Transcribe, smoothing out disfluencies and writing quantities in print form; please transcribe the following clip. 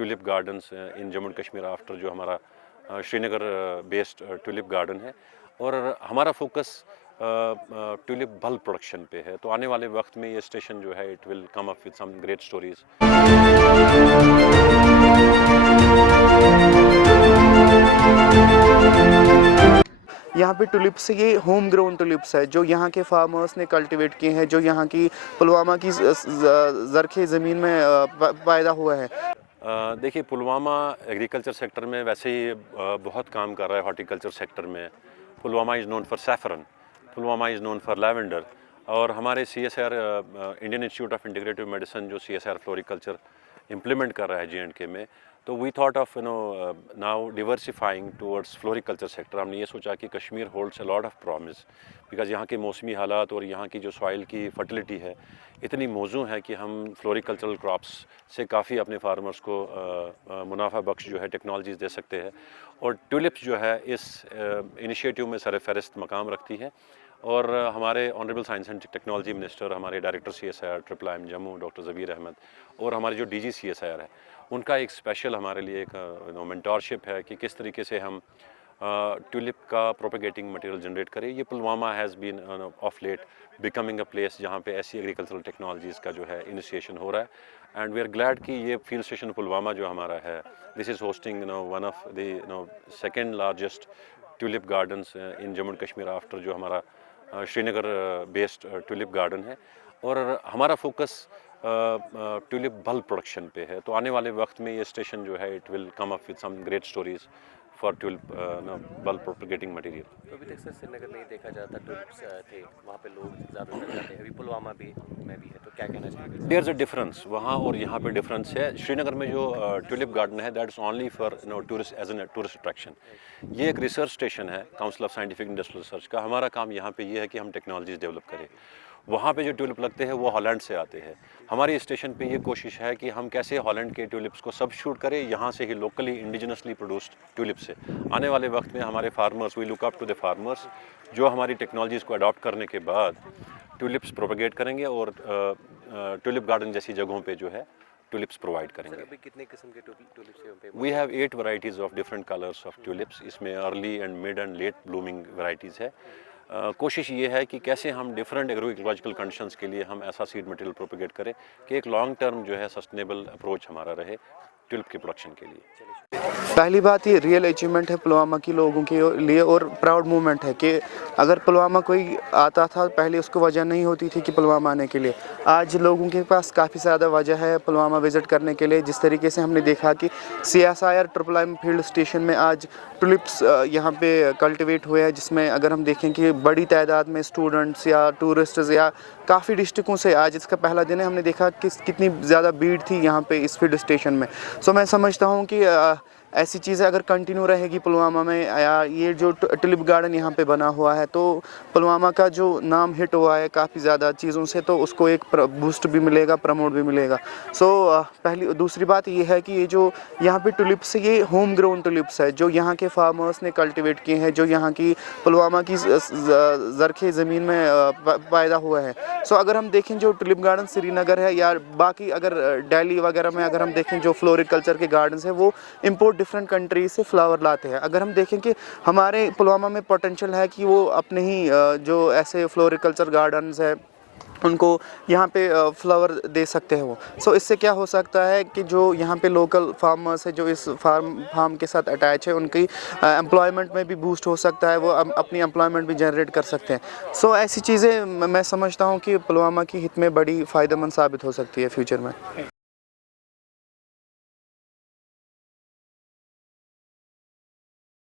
Tulip gardens in Jammu and Kashmir after जो हमारा Srinagar based tulip garden है, और हमारा फोकस ट्यूलिप बल्ब प्रोडक्शन पे है। तो आने वाले वक्त में ये स्टेशन जो है it will come up with some great stories. यहाँ पे टुलिप्स ये होम ग्रोन टुलिप्स है जो यहाँ के फार्मर्स ने कल्टीवेट किए हैं, जो यहाँ की पुलवामा की ज़रख़ी ज़मीन में पैदा हुआ है। देखिए, पुलवामा एग्रीकल्चर सेक्टर में वैसे ही बहुत काम कर रहा है। हॉर्टिकल्चर सेक्टर में Pulwama is known for saffron, Pulwama is known for lavender. और हमारे CSIR Indian Institute of Integrative Medicine जो CSIR फ्लोरिकल्चर इम्प्लीमेंट कर रहा है J&K में, तो we thought of now diversifying towards floriculture sector. हमने ये सोचा कि Kashmir holds a lot of promise, because यहाँ के मौसमी हालात और यहाँ की जो सॉइल की फर्टिलिटी है इतनी मौजू है कि हम फ्लोरिकल्चरल क्रॉप्स से काफ़ी अपने फार्मर्स को मुनाफा बख्श जो है टेक्नोलॉजीज़ दे सकते हैं। और ट्यूलिप्स जो है इस इनिशिएटिव में सरफ़हरिस्त मकाम रखती है। और हमारे honourable science and technology minister, हमारे director CSIR IIIM Jammu doctor Zabir Ahmad, और हमारे जो DG CSIR है, उनका एक स्पेशल हमारे लिए एक मेंटरशिप है कि किस तरीके से हम ट्यूलिप का प्रोपेगेटिंग मटेरियल जनरेट करें। ये Pulwama has been of late becoming a place जहाँ पे ऐसी एग्रीकल्चरल टेक्नोलॉजीज़ का जो है इनिशिएशन हो रहा है। एंड वी आर ग्लैड कि ये फील्ड स्टेशन पुलवामा जो हमारा है, this is hosting one of the second largest tulip gardens in Jammu and Kashmir after जो हमारा श्रीनगर बेस्ड ट्यूलिप गार्डन है। और हमारा फोकस ट्यूलिप बल्ब प्रोडक्शन पे है। तो आने वाले वक्त में ये स्टेशन जो है it will come up with some great stories for tulip bulb propagating material. तो अभी तक सर श्रीनगर में ही देखा जाता ट्यूलिप्स थे, वहाँ पे लोग ज़्यादातर जाते हैं, अभी पुलवामा भी में भी है, तो क्या कहना चाहिए? देयर इज़ अ डिफरेंस, वहाँ और यहाँ पे डिफरेंस है। श्रीनगर में जो ट्यूलिप गार्डन है that is only for tourist as an tourist attraction. ये एक रिसर्च स्टेशन है council of scientific industrial research का। हमारा काम यहाँ पे ये है कि हम टेक्नोलॉजीज डेवलप करें। वहाँ पे जो ट्यूलिप लगते हैं वो हॉलैंड से आते हैं। हमारी स्टेशन पे ये कोशिश है कि हम कैसे हॉलैंड के ट्यूलिप्स को सब्स्टिट्यूट करें यहाँ से ही लोकली इंडिजिनसली प्रोड्यूस्ड ट्यूलिप से। आने वाले वक्त में हमारे farmers, we look up to the farmers जो हमारी टेक्नोलॉजीज़ को अडॉप्ट करने के बाद ट्यूलिप्स प्रोपेगेट करेंगे और ट्यूलिप गार्डन जैसी जगहों पे जो है ट्यूलिप्स प्रोवाइड करेंगे। अभी कितने किस्म के tulips? We have 8 varieties of different colours of tulips. इसमें early and mid and late blooming varieties है। कोशिश ये है कि कैसे हम डिफरेंट एग्रो इकोलॉजिकल कंडीशंस के लिए हम ऐसा सीड मटेरियल प्रोपेगेट करें कि एक लॉन्ग टर्म जो है सस्टेनेबल अप्रोच हमारा रहे ट्यूलिप के प्रोडक्शन के लिए। पहली बात ये रियल अचीवमेंट है पुलवामा के लोगों के लिए और प्राउड मोमेंट है कि अगर पुलवामा कोई आता था पहले उसको वजह नहीं होती थी कि पुलवामा आने के लिए। आज लोगों के पास काफ़ी ज़्यादा वजह है पुलवामा विज़िट करने के लिए। जिस तरीके से हमने देखा कि CSIR IIIM फील्ड स्टेशन में आज टुलिप्स यहाँ पे कल्टिवेट हुए हैं, जिसमें अगर हम देखें कि बड़ी तादाद में स्टूडेंट्स या टूरिस्ट्स या काफ़ी डिस्ट्रिक्टों से आज इसका पहला दिन है, हमने देखा कि कितनी ज़्यादा भीड़ थी यहाँ पे इस फील्ड स्टेशन में। सो मैं समझता हूँ कि ऐसी चीज़ें अगर कंटिन्यू रहेगी पुलवामा में, या ये जो ट्यूलिप गार्डन यहाँ पे बना हुआ है, तो पुलवामा का जो नाम हिट हुआ है काफ़ी ज़्यादा चीज़ों से, तो उसको एक बूस्ट भी मिलेगा, प्रमोट भी मिलेगा। पहली दूसरी बात ये है कि ये जो यहाँ पे टुलिप्स ये होम ग्रोन टुलिप्स है जो यहाँ के फार्मर्स ने कल्टिवेट किए हैं, जो यहाँ की पुलवामा की ज़रख़ी ज़मीन में पैदा हुआ है। अगर हम देखें जो ट्यूलिप गार्डन श्रीनगर है या बाकी अगर दिल्ली वगैरह में अगर हम देखें जो फ्लोरिकल्चर के गार्डन्स हैं वो इम्पोर्ट डिफरेंट कंट्रीज से फ्लावर लाते हैं। अगर हम देखें कि हमारे पुलवामा में पोटेंशियल है कि वो अपने ही जो ऐसे फ्लोरिकल्चर गार्डन्स है उनको यहाँ पे फ्लावर दे सकते हैं वो। इससे क्या हो सकता है कि जो यहाँ पे लोकल फार्मर्स है जो इस फार्म के साथ अटैच है उनकी एम्प्लॉयमेंट में भी बूस्ट हो सकता है, वो अपनी एम्प्लॉयमेंट भी जनरेट कर सकते हैं। ऐसी चीज़ें मैं समझता हूँ कि पुलवामा की हित में बड़ी फ़ायदेमंद साबित हो सकती है फ्यूचर में।